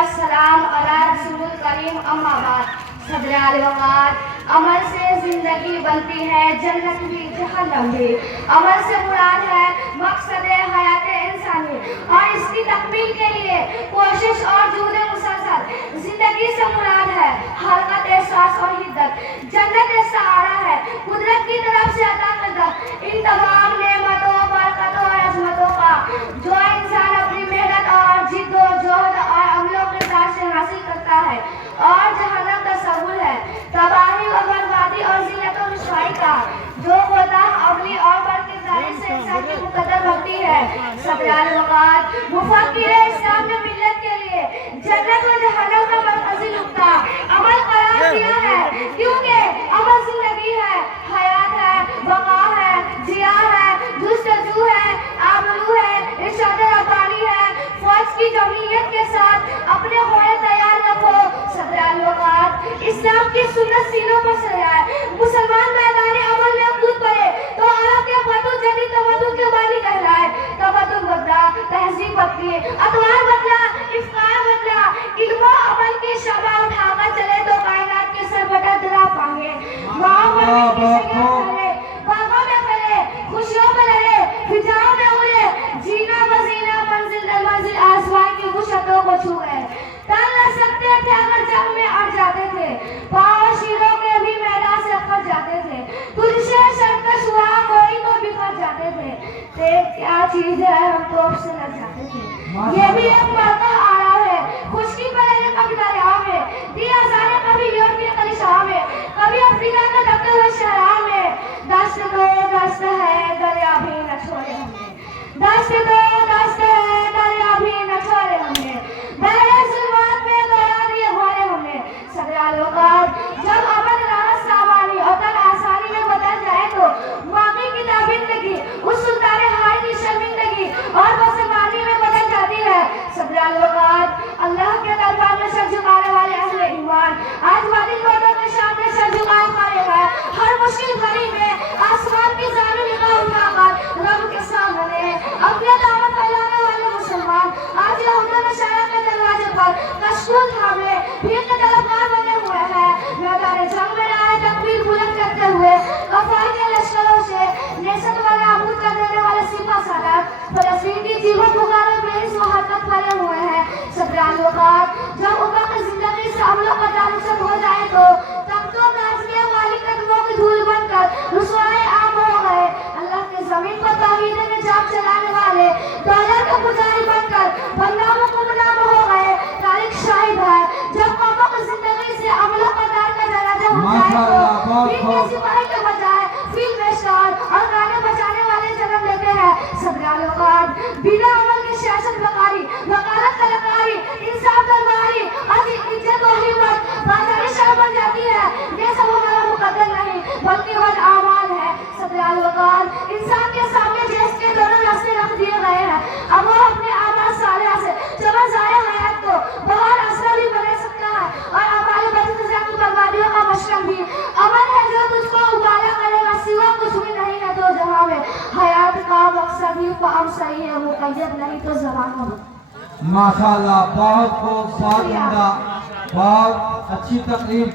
वस्सलाम अला रसूल करीम अम्मा बाद। सदर आल-वक़ात, अमल से जिंदगी बनती है, जन्नत भी जहन्नम भी। अमल से मुराद है मकसद हयात इंसानी और इसकी तकमील के लिए कोशिश और जुहद मुसलसल। जिंदगी से मुराद है हरकत, एहसास और हिद्दत। जन्नत सहारा है कुदरत की तरफ से अता करदा इन तमाम नेमतों, बरकतों और अज़मतों का जो इंसान अपनी मेहनत और जिद्दोजहद और अमलों के साथ से हासिल करता है। और जहन्नम का सबूल है तबाही व बर्बादी और ज़िल्लत और रुसवाई का जो खुदा अवली और बरकिरदारी से इंसान की मुकद्दर होती है। सदर आल-वक़ात, मुफक्किर इस्लाम ने मिल्लत के लिए जन्नत व जहन्नम का मरकज़ी नुक्ता अमल करार दिया है, क्योंकि अमल जिंदगी है, हयात है, बका है, जिया है, जुस्तजू है, आबरू है, इरशाद रब्बानी है। फौज की जमीयत के साथ अपने घोड़े तैयार रखो। सदर आल-वक़ात, इस्लाम की सुन्नत सीनों पर सजाए। मुसलमान मैदानी अमल में कूद पड़े तो अरब के फतू जदीद तमद्दुन के बानी कहलाए। तमद्दुन बदला, तहजीब बदली, अतवार बदला, इफ्तार बदला। इल्म अमल की शबा उठाकर चले तो कायनात के सरबता दरा पाएंगे। बागों में फैले, खुशियों में लड़े, फिजाओं में उड़े, जीना मजीना, मंजिल दर मंजिल आसमान की वुसअतों को छू गए। तन न सकते थे अगर जंग में अड़ जाते थे, पाँव शीरों के भी मैदान से अखड़ जाते थे। तुझसे सरकश हुआ कोई तो बिखर जाते थे। तेरे क्या चीज है हम तो आपसे लड़ जाते थे। ये भी एक मौका आ रहा है, खुशकी पहले कभी दरिया में, दिया सारे कभी यूरोप के कलिशा में, कभी अफ्रीका के दबते हुए शहर में। दस्त दो दस्त है दरिया भी न छोड़े हमने, दस्त दो दस्त है दरिया भी न छोड़े हमने। बहरे जुल्मात में दौड़ा दिए घोड़े हमने। सदर आल-वक़ात, जब अमन राहत सामानी और तन आसानी में बदल जाए तो बाकी की ताबिंदगी उस सुल्तान हाय की शर्मिंदगी और मुसलमानी में बदल जाती है। सदर आल-वक़ात, अल्लाह के दरबार में सर झुकाने वाले अहले ईमान आज वाली लोगों के सामने सर झुकाए खड़े हैं। हर मुश्किल घड़ी में आसमान की जानिब निगाह उठाकर रब के सामने अपने दावत फैलाने वाले मुसलमान आज यहूदा नशारा के दरवाजे पर कशकुल थामे भीड़ के तलबगार बने हुए हैं। मैदान जंग में आए तकबीर बुलंद करते हुए कफार के लश्करों से नेशत वाले आबूद कर देने वाले सिपा सालार फलस्तीन की चीखों पुकारों में इस हरकत फैले हुए हैं। सदर आल-वक़ात, जब उम्मा की जिंदगी से अमलों का ताल्लुक हो जाए तो तब तो नाज़िया वाली कदमों की धूल बनकर रुसवाई आम हो गए। अल्लाह के जमीन पर तौहीद में जाप चलाने वाले डॉलर के पुजारी बनकर बदनाम गुमनाम हो गए। तारीख शाहिद है, जब कौमों की जिंदगी से अमलों का दार का जनाजा हो जाए तो दीन के सिपाही के बजाय फील्ड बेस्टर और गाने बजाने वाले जन्म लेते हैं। सदर आल-वक़ात, बिना अमल की सियासत बकारी, वकालत कलाकारी, इंसाफ दरबारी और इज्जत और हिम्मत बाजारी शर्म बन जाती है। ये सब हमारा मुकद्दर नहीं बल्कि वह आमाल है। सदर आल-वक़ात, इंसान के सामने जिसके दोनों रास्ते रख दिए गए हैं, अब वो अपने आमाल सालिहा से जमा ज़ाया हयात को बहुत असर भी बना सकता है और हमारे बदकिस्मत की बर्बादियों का मशरम भी। अमल है जो तुझको उबाला करेगा, सिवा कुछ भी नहीं है तो जहां में। हयात का मकसद ही काम सही है, मुक़य्यद नहीं तो ज़माना में। माशाअल्लाह, बहुत खूब, बहुत उम्दा, बहुत अच्छी तकरीर।